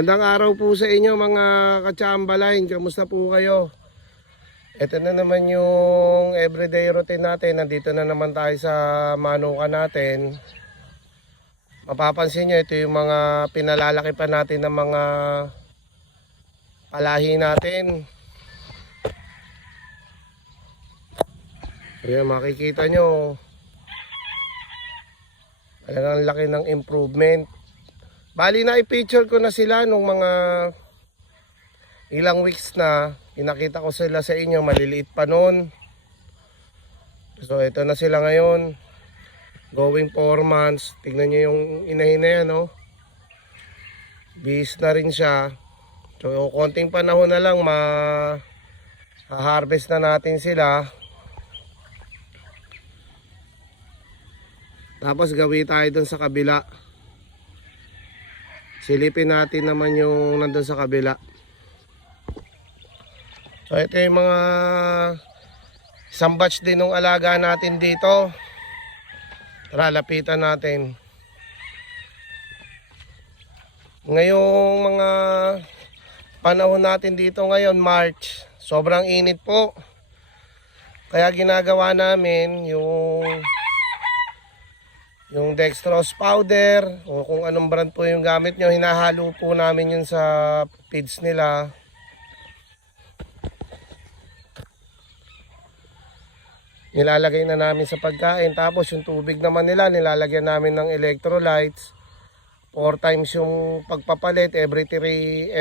Magandang araw po sa inyo mga ka-Chamberlain. Kamusta po kayo? Ito na naman yung everyday routine natin. Nandito na naman tayo sa manuka natin. Mapapansin nyo, ito yung mga pinalalaki pa natin ng mga palahi natin. Ayan, makikita nyo. Talagang laki ng improvement. Bali na i-picture ko na sila nung mga ilang weeks na. Pinakita ko sila sa inyo, maliliit pa noon. So ito na sila ngayon. Going 4 months. Tingnan nyo yung inahin na yan, no? Bis na rin siya. So konting panahon na lang ma-harvest na natin sila. Tapos gawin tayo dun sa kabila. Silipin natin naman yung nandun sa kabila. So ito yung mga isang batch din ng alaga natin dito. Tara, lapitan natin. Ngayong mga panahon natin dito ngayon, March, sobrang init po. Kaya ginagawa namin yung dextrose powder o kung anong brand po yung gamit nyo, hinahalo po namin yun sa feeds nila. Nilalagay na namin sa pagkain. Tapos yung tubig naman nila, nilalagyan namin ng electrolytes. 4 times yung pagpapalit. Every 3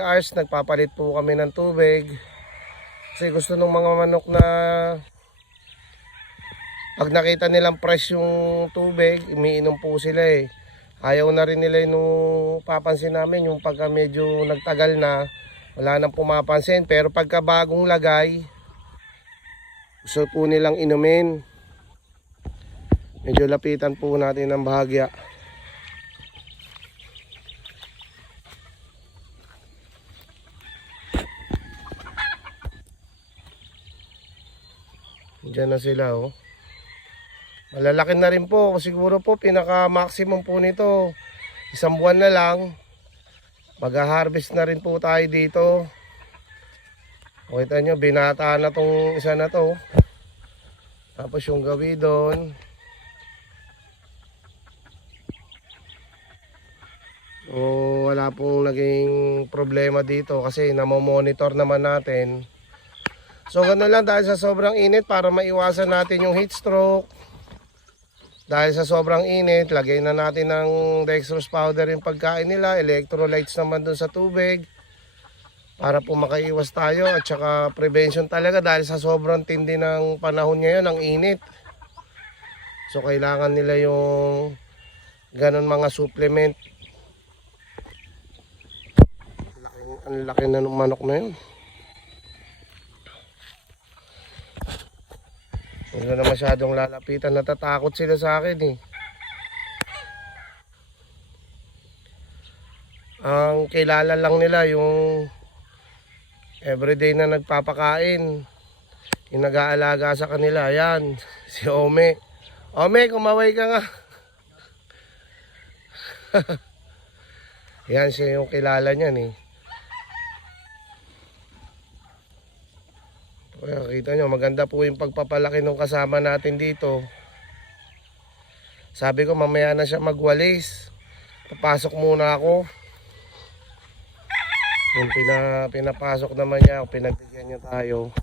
hours nagpapalit po kami ng tubig. Kasi gusto ng mga manok na pag nakita nilang fresh yung tubig, umiinom po sila eh. Ayaw na rin nila yung papansin namin, yung pagka medyo nagtagal na, wala nang pumapansin. Pero pagka bagong lagay, gusto po nilang inumin. Medyo lapitan po natin ng bahagya. Diyan na sila oh. Malalaki na rin po. Siguro po pinaka maximum po nito 1 buwan na lang. Mag-harvest na rin po tayo dito. Kita nyo, binata na tong isa na to. Tapos yung gawi doon. So wala pong naging problema dito kasi namomonitor naman natin. So gano'n lang, dahil sa sobrang init, para maiwasan natin yung heat stroke. Dahil sa sobrang init, lagay na natin ng dextrose powder yung pagkain nila, electrolytes naman dun sa tubig para po makaiwas tayo, at saka prevention talaga dahil sa sobrang tindi ng panahon ngayon, ang init. So kailangan nila yung ganun mga supplement. Ang laki na ng manok na yun. Hindi na masyadong lalapitan, natatakot sila sa akin eh. Ang kilala lang nila yung everyday na nagpapakain, yung nag-aalaga sa kanila. Ayan, si Ome. Ome, kumaway ka nga. Yan, siya yung kilala niyan eh. Kita nyo, maganda po yung pagpapalaki ng kasama natin dito. Sabi ko mamaya na siya magwalis, papasok muna ako. Yung pinapasok naman niya, pinagbigyan niya tayo.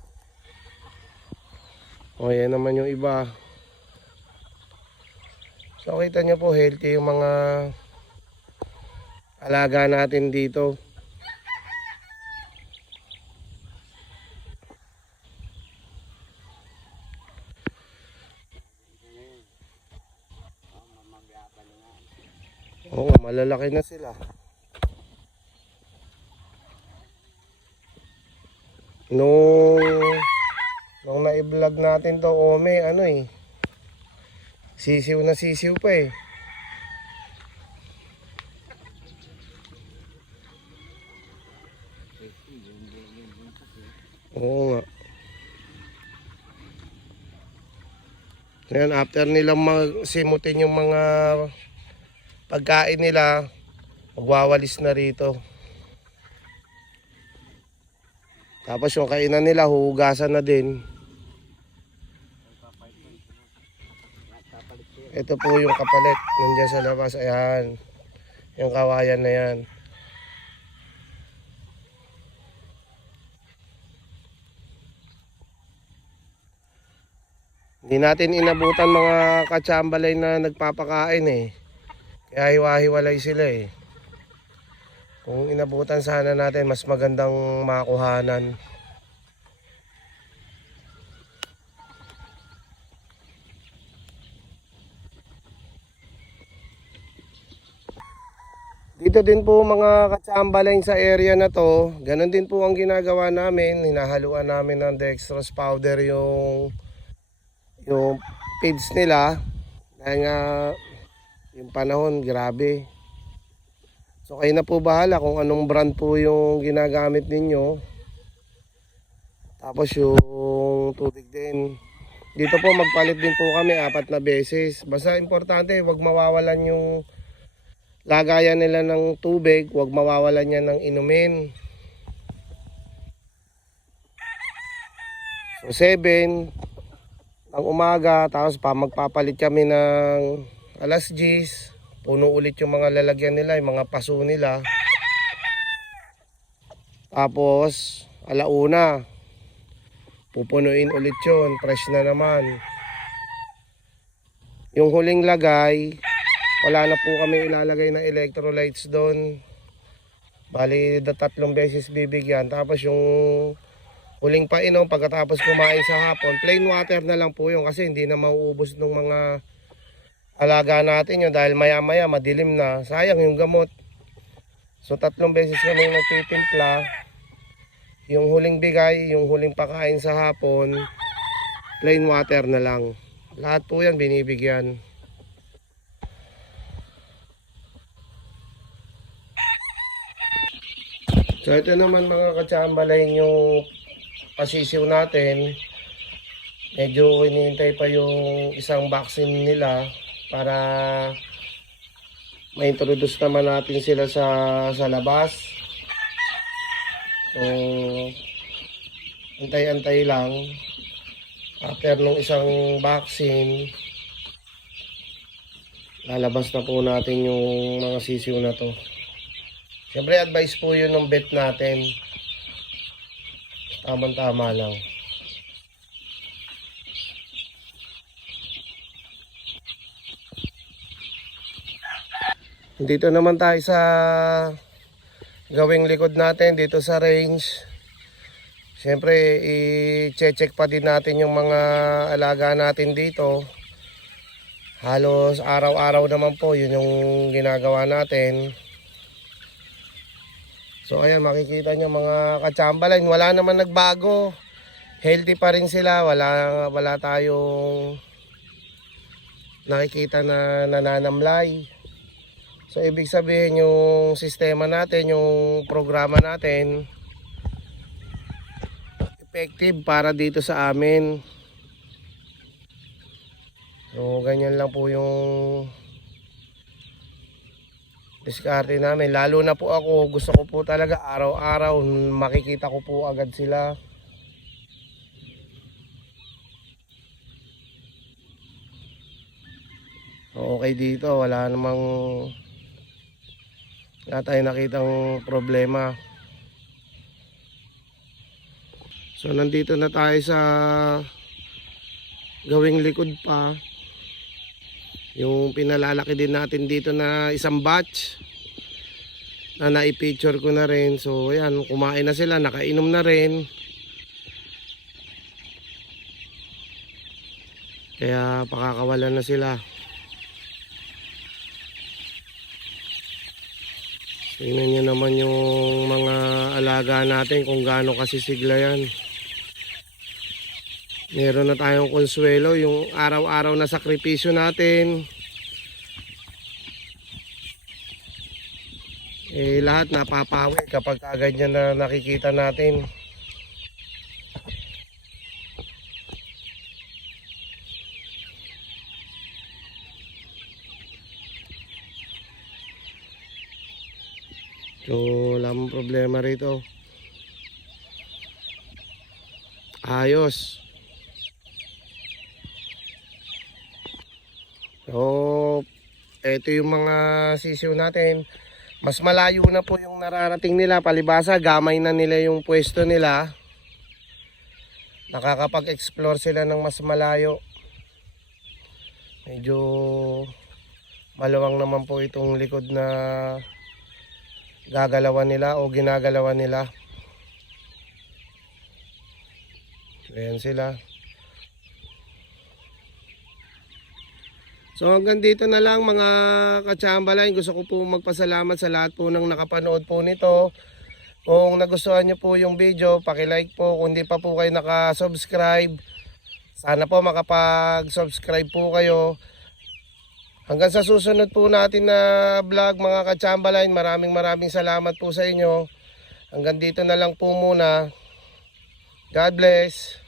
O yan naman yung iba. So kita nyo po, healthy yung mga alaga natin dito. Oo, malalaki na sila. Nung na-vlog natin to, Ome, ano eh, sisiw na sisiw pa eh. Oo nga. Ngayon, after nilang magsimutin yung mga pagkain nila, magwawalis na rito. Tapos yung kainan nila, huhugasan na din. Ito po yung kapalit. Nandiyan sa labas. Ayan. Yung kawayan na yan. Hindi natin inabutan mga katsambalay na nagpapakain eh. Kaya hiwa-hiwalay sila eh. Kung inabutan sana natin, mas magandang makuhanan. Dito din po mga katsambalay sa area na to, ganun din po ang ginagawa namin. Hinahaluan namin ng dextrose powder yung feeds nila. Dahil nga yung panahon, grabe. So kayo na po bahala kung anong brand po yung ginagamit ninyo. Tapos yung tubig din. Dito po magpalit din po kami 4 na beses. Basta importante, wag mawawalan yung lagayan nila ng tubig. Wag mawawalan yan ng inumin. So 7 ng umaga, tapos magpapalit kami ng alas 10. Puno ulit yung mga lalagyan nila, yung mga paso nila. Tapos alauna, pupunuin ulit yun, fresh na naman. Yung huling lagay, wala na po kami ilalagay na electrolytes doon. Bali, 3 beses bibigyan. Tapos yung huling painom, pagkatapos kumain sa hapon, plain water na lang po yun. Kasi hindi na mauubos ng mga alaga natin yun. Dahil maya maya madilim na, sayang yung gamot. So 3 beses kami nagtitimpla. Yung huling bigay, yung huling pakain sa hapon, plain water na lang. Lahat po yan binibigyan. So ito naman mga katsambalay yung pasisiw natin. Medyo hinihintay pa yung isang vaccine nila para ma-introduce naman natin sila sa labas. So antay-antay lang. After nung isang vaccine, lalabas na po natin yung mga sisiw na to. Siyempre advice po yun ng vet natin. Tamang-tama lang. Dito naman tayo sa gawing likod natin dito sa range. Siyempre i-check pa din natin yung mga alaga natin dito. Halos araw-araw naman po yun yung ginagawa natin. So ayan, makikita nyo mga katsambalay, wala naman nagbago. Healthy pa rin sila, wala tayong nakikita na nananamlay. So ibig sabihin yung sistema natin, yung programa natin, effective para dito sa amin. So ganyan lang po yung diskarte namin. Lalo na po ako, gusto ko po talaga araw-araw makikita ko po agad sila. So okay dito, wala tayong nakitang problema. So nandito na tayo sa gawing likod pa. Yung pinalalaki din natin dito na isang batch na naipicture ko na rin. So ayan, kumain na sila, nakainom na rin. Kaya pakakawalan na sila. Tingnan nyo naman yung mga alaga natin kung gaano kasisigla yan. Meron na tayong konsuelo, yung araw-araw na sakripisyo natin. Lahat napapawi kapag ganyan na nakikita natin. So wala mong problema rito. Ayos. So, ito yung mga sisiw natin. Mas malayo na po yung nararating nila. Palibasa, gamay na nila yung pwesto nila. Nakakapag-explore sila ng mas malayo. Medyo maluwang naman po itong likod na gagalawan nila o ginagalawan nila. Ayan sila. So hanggang dito na lang mga katsambalay. Gusto ko po magpasalamat sa lahat po ng nakapanood po nito. Kung nagustuhan nyo po yung video, paki-like po. Kung hindi pa po kayo nakasubscribe, sana po makapag-subscribe po kayo. Hanggang sa susunod po natin na vlog mga katsambalay. Maraming salamat po sa inyo. Hanggang dito na lang po muna. God bless.